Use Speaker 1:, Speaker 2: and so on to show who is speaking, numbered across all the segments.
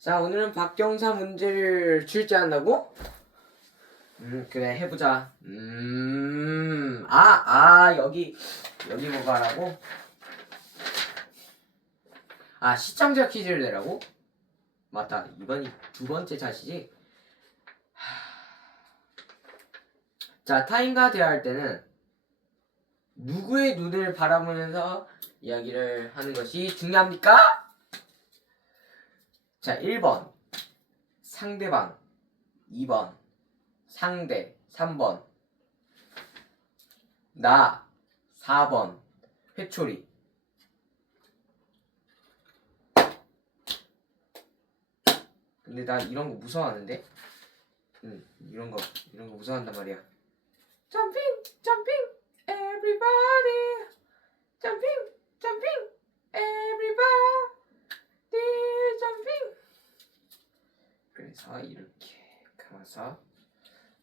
Speaker 1: 자, 오늘은 박경사 문제를 출제한다고? 음, 그래, 해보자. 음, 아, 아, 여기, 여기 뭐가 하라고? 아, 시청자 퀴즈를 내라고? 맞다. 이번이 두 번째 자시지? 하... 자, 타인과 대화할 때는 누구의 눈을 바라보면서 이야기를 하는 것이 중요합니까? 자, 1번. 상대방. 2번. 상대. 3번. 나. 4번. 회초리. 근데 나 이런 거 무서워하는데? 응, 이런 거, 이런 거 무서워한단 말이야. 점핑! 점핑! Everybody! 점핑! 점핑! Everybody! 점핑! 그래서 이렇게 감아서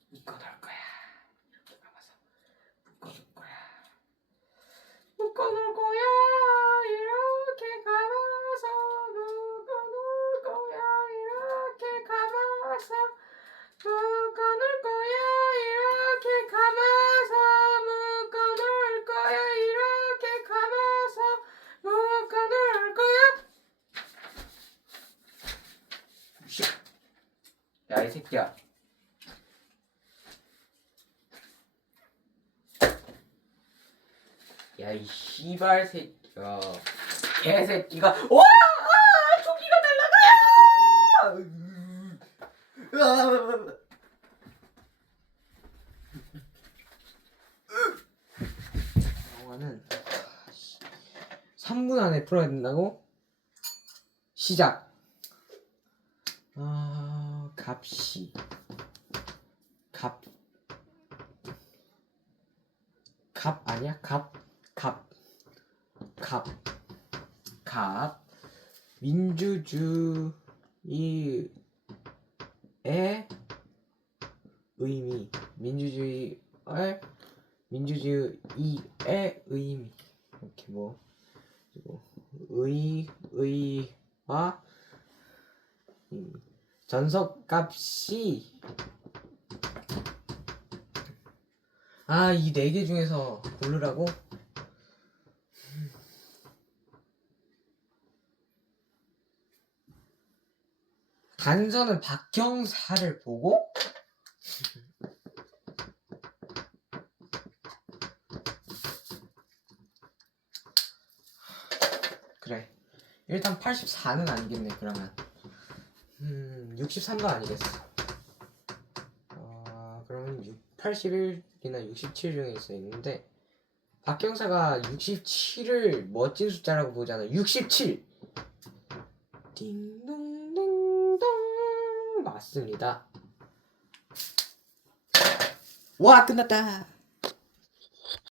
Speaker 1: 묶어놓을 거야. 이렇게 감아서 묶어놓을 거야. 묶어놓을 거야. 이렇게 감아서 묶어놓을 거야. 이렇게 감아서 묶어놓을 거야. 이렇게 감아서 묶어놓을 거야. 이렇게 감아서 묶어놓을 거야. 씨. 야, 이 새끼야. 야, 이 씨발 새끼야. 개새끼가. 와! 아, 조기가 날라가요! 으아! 영화는 3분 안에 풀어야 된다고? 시작. 아, 값이 값. 값 아니야? 값. 값. 값. 값. 민주주의의 의미. 민주주의의 민주주의의 의미. 이렇게 뭐 그리고 의 의와 음, 전석값이 아 이 네 개 중에서 고르라고? 단서는 박경사를 보고? 그래. 일단 84는 아니겠네 그러면 음 63도 아니겠어. 어 그러면 6, 81이나 67 중에 있어 있는데 박경사가 67을 멋진 숫자라고 보잖아. 67 띵동띵동! 맞습니다. 와 끝났다